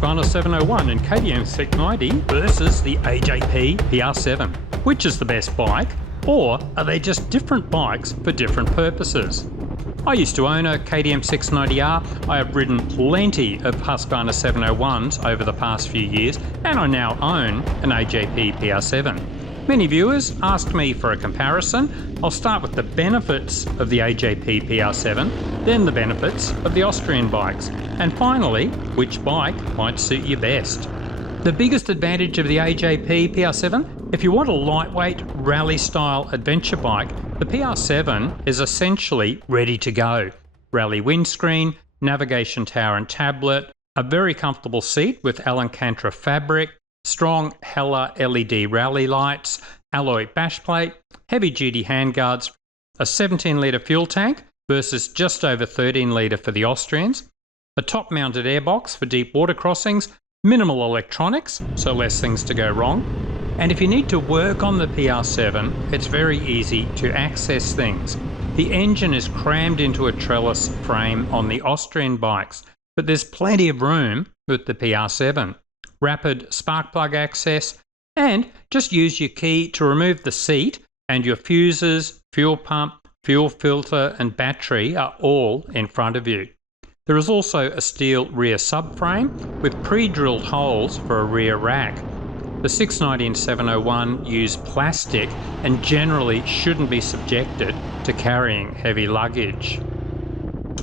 Husqvarna 701 and KTM 690 versus the AJP PR7. Which is the best bike? Or are they just different bikes for different purposes? I used to own a KTM 690R, I have ridden plenty of Husqvarna 701s over the past few years, and I now own an AJP PR7. Many viewers asked me for a comparison. I'll start with the benefits of the AJP PR7, then the benefits of the Austrian bikes, and finally, which bike might suit you best. The biggest advantage of the AJP PR7, if you want a lightweight rally-style adventure bike, the PR7 is essentially ready to go. Rally windscreen, navigation tower and tablet, a very comfortable seat with Alcantara fabric, strong Hella LED rally lights, alloy bashplate, heavy-duty handguards, a 17-litre fuel tank versus just over 13-litre for the Austrians, a top-mounted airbox for deep water crossings, minimal electronics, so less things to go wrong. And if you need to work on the PR7, it's very easy to access things. The engine is crammed into a trellis frame on the Austrian bikes, but there's plenty of room with the PR7. Rapid spark plug access, and just use your key to remove the seat, and your fuses, fuel pump, fuel filter and battery are all in front of you. There is also a steel rear subframe with pre-drilled holes for a rear rack. The 690 and 701 use plastic and generally shouldn't be subjected to carrying heavy luggage.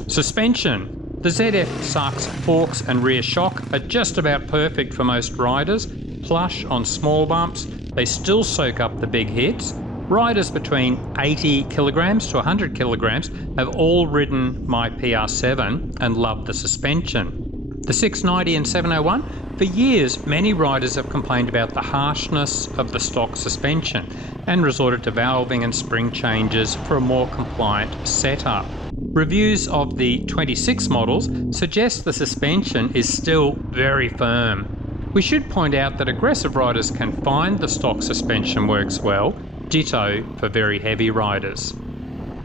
Suspension. The ZF sucks, forks and rear shock are just about perfect for most riders, plush on small bumps, they still soak up the big hits. Riders between 80 kilograms to 100 kilograms have all ridden my PR7 and love the suspension. The 690 and 701, for years many riders have complained about the harshness of the stock suspension and resorted to valving and spring changes for a more compliant setup. Reviews of the 26 models suggest the suspension is still very firm. We should point out that aggressive riders can find the stock suspension works well, ditto for very heavy riders.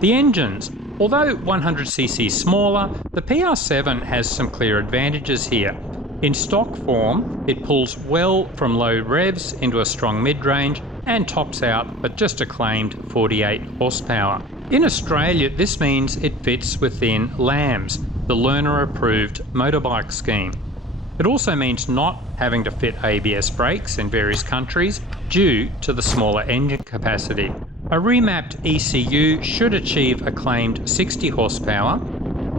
The engines. Although 100cc smaller, the PR7 has some clear advantages here. In stock form, it pulls well from low revs into a strong mid-range and tops out at just a claimed 48 horsepower. In Australia, this means it fits within LAMS, the Learner Approved Motorbike Scheme. It also means not having to fit ABS brakes in various countries due to the smaller engine capacity. A remapped ECU should achieve a claimed 60 horsepower.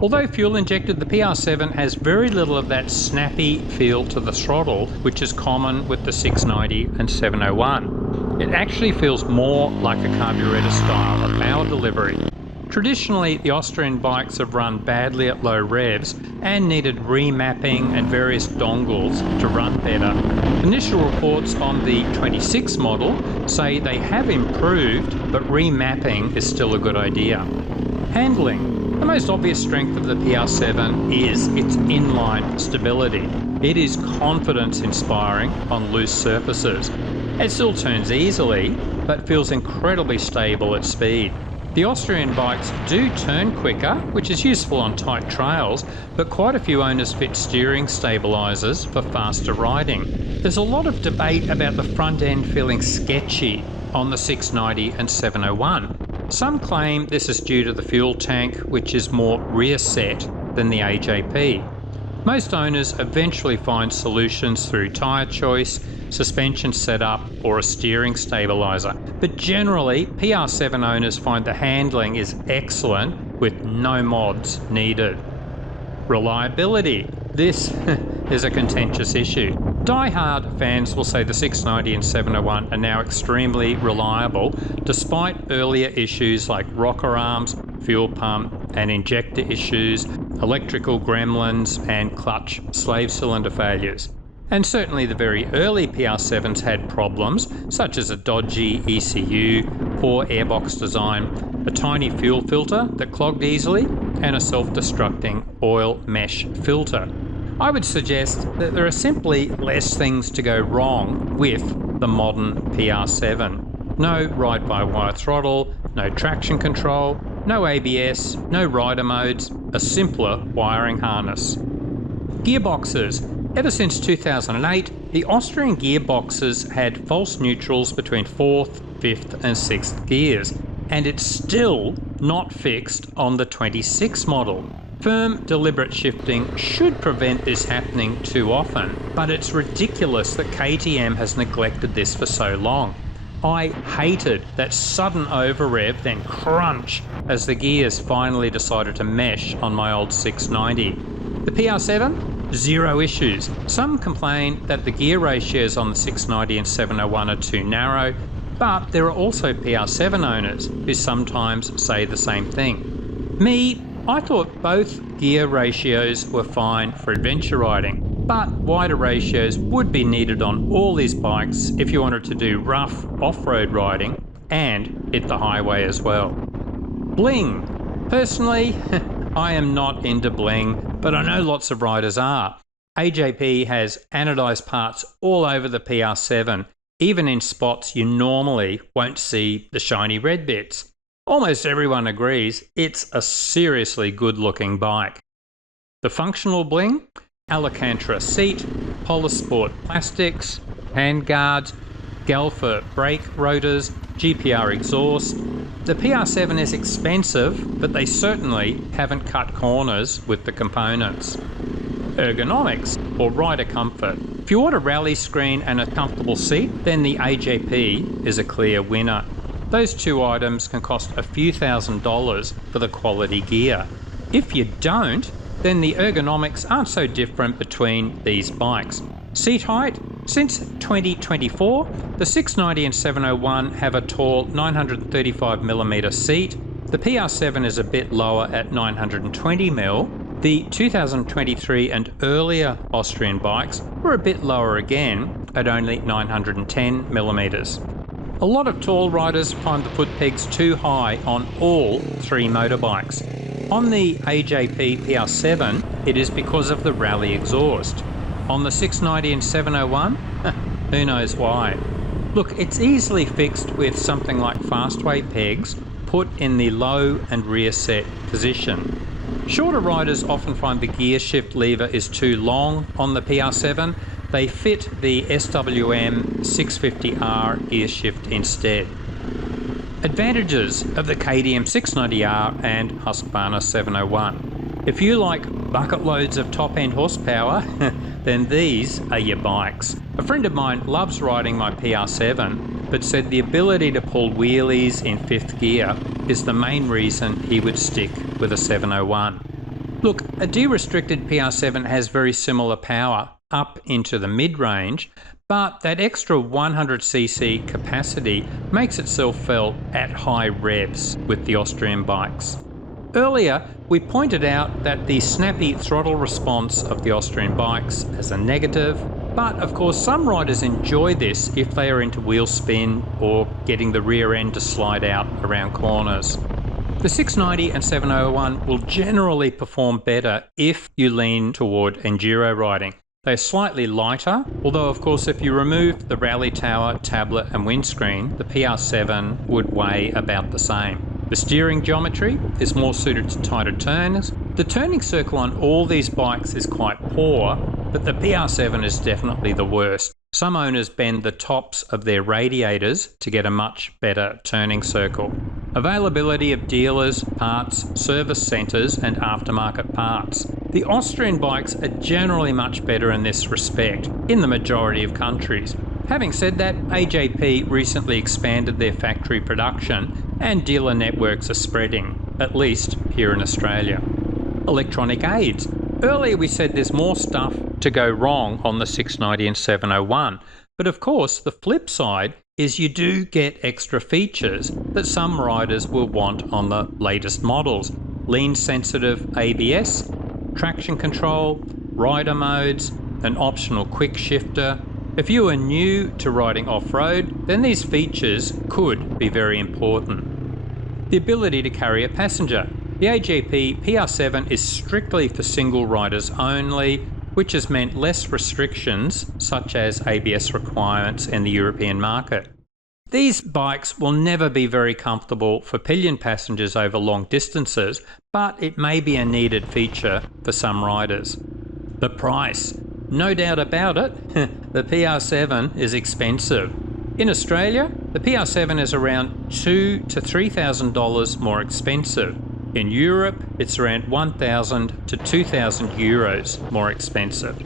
Although fuel injected, the PR7 has very little of that snappy feel to the throttle, which is common with the 690 and 701. It actually feels more like a carburetor style of power delivery. Traditionally, the Austrian bikes have run badly at low revs and needed remapping and various dongles to run better. Initial reports on the 26 model say they have improved, but remapping is still a good idea. Handling. The most obvious strength of the PR7 is its inline stability. It is confidence-inspiring on loose surfaces. It still turns easily, but feels incredibly stable at speed. The Austrian bikes do turn quicker, which is useful on tight trails, but quite a few owners fit steering stabilisers for faster riding. There's a lot of debate about the front end feeling sketchy on the 690 and 701. Some claim this is due to the fuel tank, which is more rear set than the AJP. Most owners eventually find solutions through tyre choice, suspension setup or a steering stabiliser, but generally PR7 owners find the handling is excellent with no mods needed. Reliability. This is a contentious issue. Die-hard fans will say the 690 and 701 are now extremely reliable despite earlier issues like rocker arms, fuel pump and injector issues, electrical gremlins and clutch slave cylinder failures. And certainly the very early PR7s had problems such as a dodgy ECU, poor airbox design, a tiny fuel filter that clogged easily and a self-destructing oil mesh filter. I would suggest that there are simply less things to go wrong with the modern PR7. No ride-by-wire throttle, no traction control, no ABS, no rider modes, a simpler wiring harness. Gearboxes. Ever since 2008, the Austrian gearboxes had false neutrals between 4th, 5th and 6th gears, and it's still not fixed on the 26 model. Firm, deliberate shifting should prevent this happening too often, but it's ridiculous that KTM has neglected this for so long. I hated that sudden over rev, then crunch, as the gears finally decided to mesh on my old 690. The PR7? Zero issues. Some complain that the gear ratios on the 690 and 701 are too narrow, but there are also PR7 owners who sometimes say the same thing. Me, I thought both gear ratios were fine for adventure riding, but wider ratios would be needed on all these bikes if you wanted to do rough off-road riding and hit the highway as well. Bling. Personally, I am not into bling, but I know lots of riders are. AJP has anodized parts all over the PR7, even in spots you normally won't see the shiny red bits. Almost everyone agrees it's a seriously good-looking bike. The functional bling? Alcantara seat, Polysport plastics, handguards, Galfer brake rotors, GPR exhaust. The PR7 is expensive, but they certainly haven't cut corners with the components. Ergonomics, or rider comfort. If you want a rally screen and a comfortable seat, then the AJP is a clear winner. Those two items can cost a few $1,000s for the quality gear. If you don't, then the ergonomics aren't so different between these bikes. Seat height? Since 2024, the 690 and 701 have a tall 935mm seat. The PR7 is a bit lower at 920mm. The 2023 and earlier Austrian bikes were a bit lower again at only 910mm. A lot of tall riders find the foot pegs too high on all three motorbikes. On the AJP PR7, it is because of the rally exhaust. On the 690 and 701, who knows why. Look, it's easily fixed with something like fastway pegs put in the low and rear set position. Shorter riders often find the gear shift lever is too long on the PR7. They fit the SWM 650R gear shift instead. Advantages of the KTM 690R and Husqvarna 701. If you like bucket loads of top-end horsepower, then these are your bikes. A friend of mine loves riding my PR7, but said the ability to pull wheelies in 5th gear is the main reason he would stick with a 701. Look, a de-restricted PR7 has very similar power up into the mid-range, but that extra 100cc capacity makes itself felt at high revs with the Austrian bikes. Earlier, we pointed out that the snappy throttle response of the Austrian bikes is a negative, but of course some riders enjoy this if they are into wheel spin or getting the rear end to slide out around corners. The 690 and 701 will generally perform better if you lean toward enduro riding. They're slightly lighter, although of course if you remove the rally tower, tablet and windscreen, the PR7 would weigh about the same. The steering geometry is more suited to tighter turns. The turning circle on all these bikes is quite poor, but the PR7 is definitely the worst. Some owners bend the tops of their radiators to get a much better turning circle. Availability of dealers, parts, service centres and aftermarket parts. The Austrian bikes are generally much better in this respect in the majority of countries. Having said that, AJP recently expanded their factory production and dealer networks are spreading, at least here in Australia. Electronic aids. Earlier we said there's more stuff to go wrong on the 690 and 701, but of course the flip side is you do get extra features that some riders will want on the latest models. Lean sensitive ABS, traction control, rider modes, an optional quick shifter. If you are new to riding off-road, then these features could be very important. The ability to carry a passenger. The AJP PR7 is strictly for single riders only, which has meant less restrictions such as ABS requirements in the European market. These bikes will never be very comfortable for pillion passengers over long distances, but it may be a needed feature for some riders. The price. no doubt about it, the PR7 is expensive. In Australia, the PR7 is around $2,000 to $3,000 more expensive. In Europe, it's around 1,000 to 2,000 euros more expensive.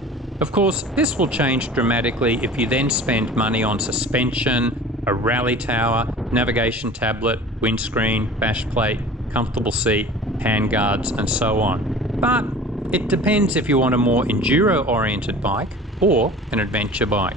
Of course, this will change dramatically if you then spend money on suspension, a rally tower, navigation tablet, windscreen, bash plate, comfortable seat, handguards, and so on. But it depends if you want a more enduro-oriented bike or an adventure bike.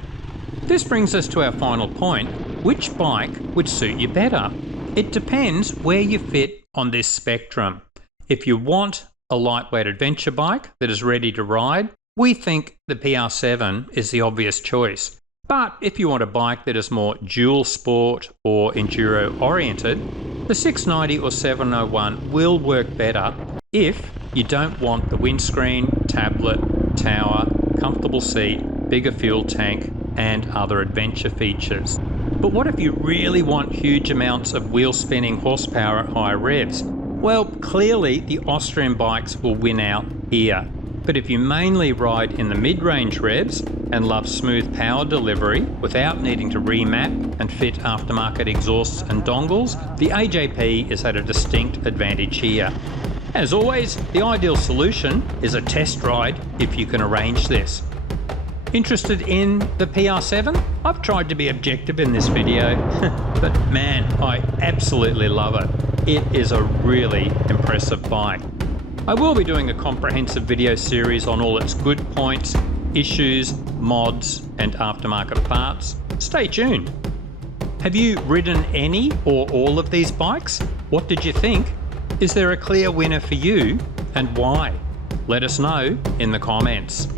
This brings us to our final point. Which bike would suit you better? It depends where you fit on this spectrum. If you want a lightweight adventure bike that is ready to ride, we think the PR7 is the obvious choice. But if you want a bike that is more dual sport or enduro oriented, the 690 or 701 will work better if you don't want the windscreen, tablet, tower, comfortable seat, bigger fuel tank, and other adventure features. But what if you really want huge amounts of wheel spinning horsepower at high revs? Well, clearly the Austrian bikes will win out here. But if you mainly ride in the mid-range revs and love smooth power delivery without needing to remap and fit aftermarket exhausts and dongles, the AJP is at a distinct advantage here. As always, the ideal solution is a test ride if you can arrange this. Interested in the PR7? I've tried to be objective in this video, but man, I absolutely love it. It is a really impressive bike. I will be doing a comprehensive video series on all its good points, issues, mods, and aftermarket parts. Stay tuned. Have you ridden any or all of these bikes? What did you think? Is there a clear winner for you, and why? Let us know in the comments.